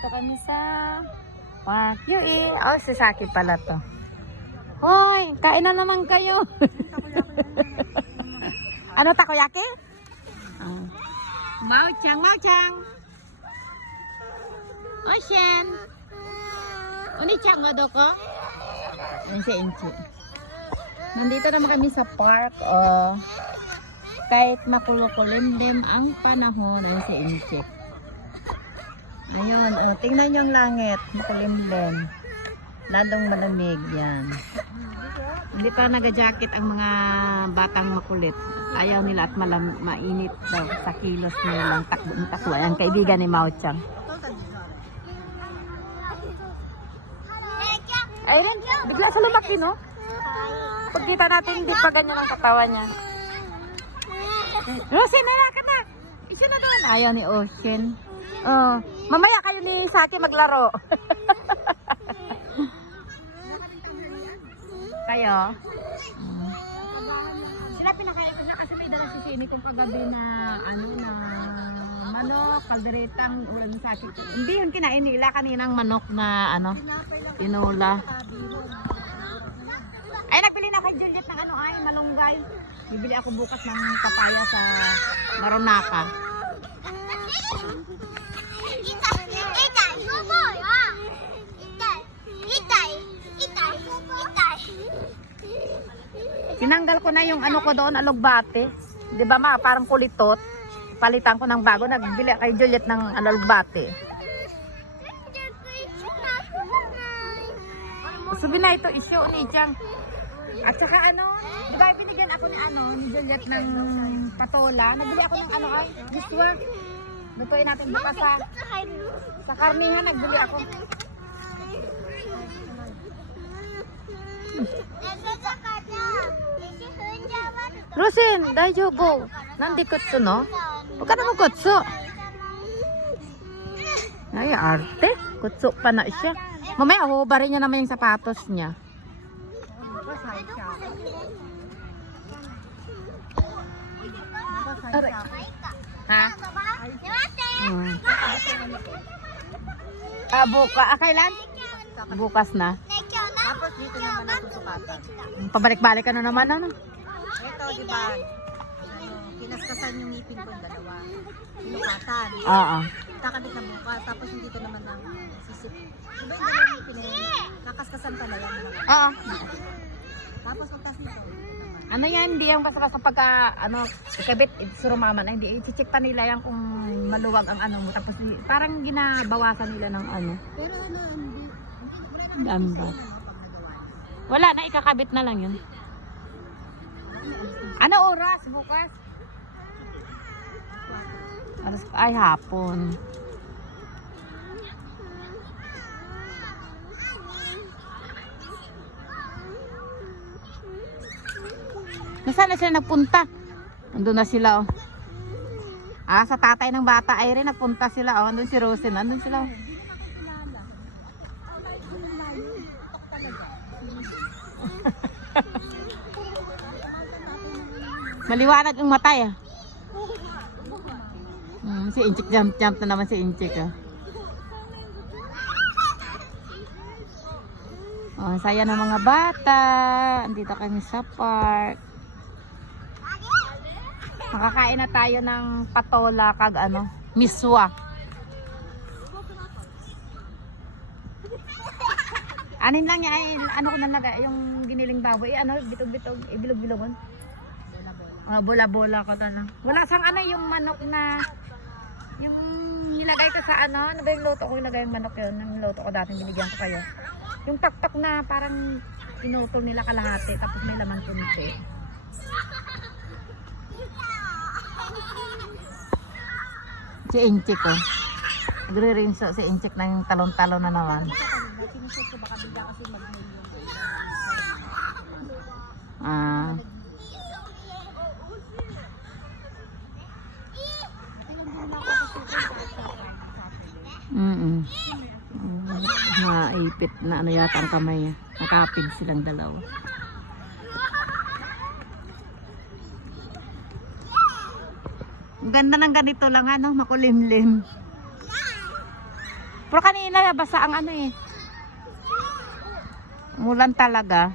Nandito kami sa Park UE. Oh, si Saki pala to. Hoy, kain na naman kayo. Ano, takoyaki? Oh. Mao-chang, Mao-chang. Ocean. Uni-chang nga ko? Yan si Inchi. Nandito naman kami sa park. Oh. Kahit makulukulimlim ang panahon. Yan si Inchi. Ayun, oh, tingnan yung langit, makulimlim. Lalong malamig yan. Hindi pa nag-jacket ang mga batang makulit. Ayaw nila at mainit daw sa kilos nilang takbo. Ayan, kaibigan ni Mao-chang. Ayun, bigla sa lumaki, no? Pagkita natin, hindi pa ganyan ang katawan niya. Rosin, nila ka na! Isa na doon. Ayaw ni Ocean. Oh, mamaya kayo ni Saki maglaro. Kayo? Sila pinakain ko na kasi may dala si Sini kung kagabi na ano na manok, kalderetang ulam ni Saki. Hindi yung kinain nila kaninang manok na ano, tinola. Ay, nagbili na kay Juliet ng ano ay malunggay. Bibili ako bukas ng papaya sa Maronaka. Tinanggal ko na yung ano ko doon, alugbate. 'Di ba ma, parang kulitot. Palitan ko ng bago, nagbili kay Juliet ng alugbate. Sabi na ito issue ni Chang. At saka ano, 'di ba binigyan ako ni ano, ni Juliet ng patola. Nagbili ako ng ano ay, giswa. Lutuin natin bukas sa karnihan, nagbili ako. Rosin, daijoubu. Nandi kutsu no? Huwag ka naman kutsu. Ay, arte. Kutsu pa na siya. Mamaya, hubarin niya naman yung sapatos niya. Aray. Ha? Kailan? Bukas na. Tapos dito naman ang susukatan. Pabalik-balik ka na naman, ano? Ito, di ba? Pinaskasan yung ngipin ko dalawa. Sinukatan. Oo. Kakabit na bukas. Tapos yung dito naman ang sisip. Diba yung dalawang ngipin na yun? Kakaskasan pala yan. Oo. Tapos pagkas nito. Ano yan? Hindi yan basta-basta pagka, ano, ikabit, surumama na. Hindi, i-check pa nila yan kung maluwag ang ano mo. Tapos parang ginabawasan nila ng ano. Pero ano, Dami ba? Wala na, ikakabit na lang yun. Ano oras bukas? Ay, hapon. Nasaan na sila nagpunta? Nandun na sila, oh. Ah, sa tatay ng bata ay rin nagpunta sila, oh. Nandun si Rosin, nandun sila, oh. Maliwanag ang mata, ah. Si Inchik, jump na naman si Inchik, ah. Oh, saya ng mga bata. Andito kami sa park. Makakain na tayo ng patola kag ano, miswa. Anin lang niya ay ano ko na yung giniling baboy, ano bitog-bitog, ibilog-bilogon. Bola-bola ko lang. Wala sang ano yung manok na yung nilagay ko sa ano ba yung luto ko, nilagay yung manok yun, yung luto ko dati binigyan ko kayo. Yung taktak na parang pinutol nila kalahati tapos may laman kunti. Si Inchik, oh. Nagre-rinso si Inchik na yung talon-talon na naman. Ah. Maipit na ano yata ang kamay. Nakapig silang dalawa. Ang ganda ng ganito lang, ano, makulimlim. Pero kanina basa ang ano eh. Umulan talaga.